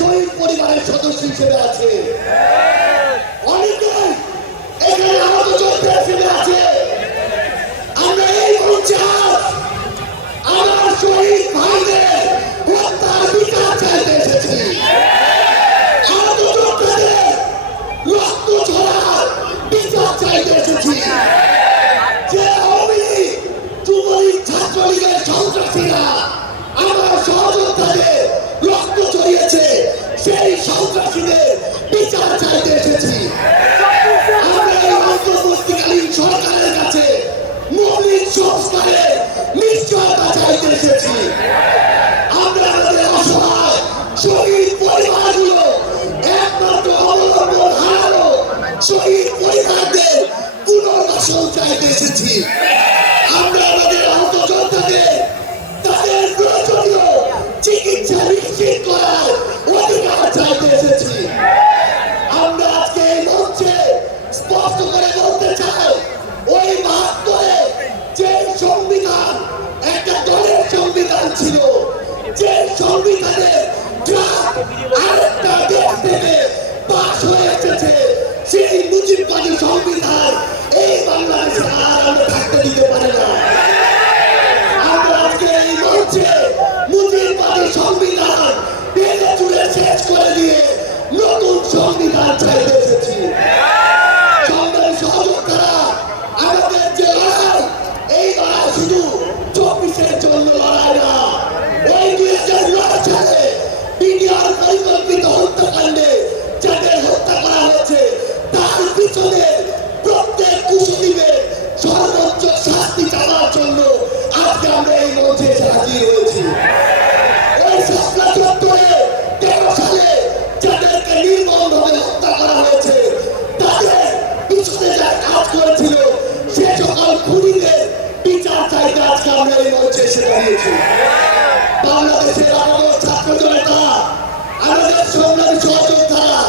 শহীদ পরিবারের সদস্য হিসেবে আছে, অনেকে এখানে আহত যোদ্ধা হিসেবে আছে। আমরা এই মঞ্চে আজ আমার শহীদ ভাইদের হত্যার বিচার চাইতে এসেছি। আহত যোদ্ধাদের রক্ত ঝরার বিচার চাইতে এসেছি। যে আওয়ামী লীগ, যুবলীগ, ছাত্রলীগের সন্ত্রাসীরা আমার সহযোদ্ধাদের রক্ত ঝরিয়েছে, সেই সন্ত্রাসীদের বিচার চাইতে এসেছি। আমরা এই অন্তর্বর্তীকালীন সরকারের কাছে মৌলিক সংস্কারের নিশ্চয়তা চাইতে এসেছি। আমরা আমাদের অসহায় শহীদ পরিবারগুলো একমাত্র অবলম্বন হারানো শহীদ পরিবারদের পুনর্বাসন চাইতে এসেছি। আমরা আমাদের আহত যোদ্ধাদের তাদের প্রয়োজনীয় চিকিৎসা নিশ্চিত করার অধিকার চাইতে এসেছি। আমরা আজকে এই মঞ্চে স্পষ্ট করে বলতে চাই, ওই ৭২ যে সংবিধান একটা দলের সংবিধান ছিল, যে সংবিধানের ড্রাফট আরেকটা দেশ থেকে পাস হয়ে এসেছে, সেই মুজিববাদী সংবিধান এই বাংলাদেশে আর আমরা থাকতে দিতে পারি না। আমরা আজকে এই মঞ্চে মুজিববাদী সংবিধান ভেঙে চুরে শেষ করে দিয়ে নতুন সংবিধান চাইতে এসেছি। সংগ্রামী সহযোদ্ধারা, আমাদের যে লড়াই, এই লড়াই শুধু ২৪-এর জন্য লড়াই না। ওই ২০০৯ সালে বিডিআর পরিকল্পিত হত্যাকাণ্ডে যাদের হত্যা করা হয়েছে, তার পিছনে প্রত্যেক কুশলীদের সর্বোচ্চ শাস্তি চাওয়ার জন্য আজকে আমরা এই মঞ্চে এসে হাজির হয়েছি। ওই শাসনা চত্বরে ১৩ সালে যাদেরকে নির্মমভাবে হত্যা করা হয়েছে, তাদের পিছনে যারা কাজ করেছিল, সে সকল খুনিদের বিচার চাইতে আজকে আমরা এই মঞ্চে এসে দাঁড়িয়েছি। বাংলাদেশের আমাদের ছাত্র জনতা, আমাদের সংগ্রামী সহযোদ্ধারা,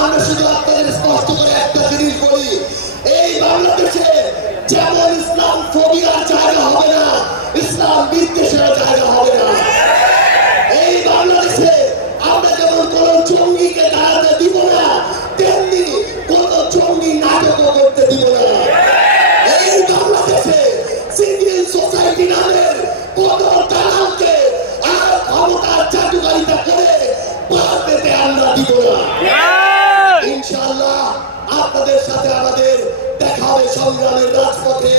আমরা শুধু আপনাদের স্পষ্ট করে একটা জিনিস বলি, এই বাংলাদেশে যেমন ইসলাম ফোবিয়ার জায়গা হবে না, ইসলাম বিদ্বেষের জায়গা হবে না। এই বাংলাদেশে আমরা যেমন কোন জঙ্গিকে দাঁড়াতে দিব না, তেমনি কোন জঙ্গি নাটকও করতে দিব না। এই বাংলাদেশে সিভিল সোসাইটি নামের কোন দালালকে আর ক্ষমতার চাটুকারিতা করে পার পেতে আমরা দিব না। ইনশাআল্লাহ আপনাদের সাথে আমাদের দেখা হবে সংগ্রামের রাজপথে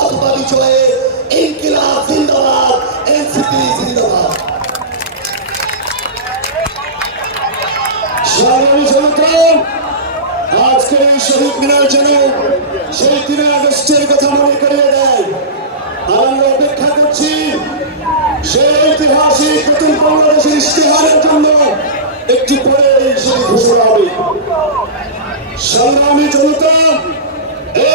অথবা বিজয়ে। ইনকিলাব জিন্দাবাদ, এনসিপি জিন্দাবাদ। সংগ্রামী জনতা, আজকের এই শহীদ মিনার যেন সেই ৩ আগস্টের কথা মনে করিয়ে দেয়। আর আমরা অপেক্ষা করছি সেই ঐতিহাসিক নতুন বাংলাদেশের ইশতেহারের জন্য একটি পরে সেই ঘোষণা হবে। সংগ্রামী জনতা, এ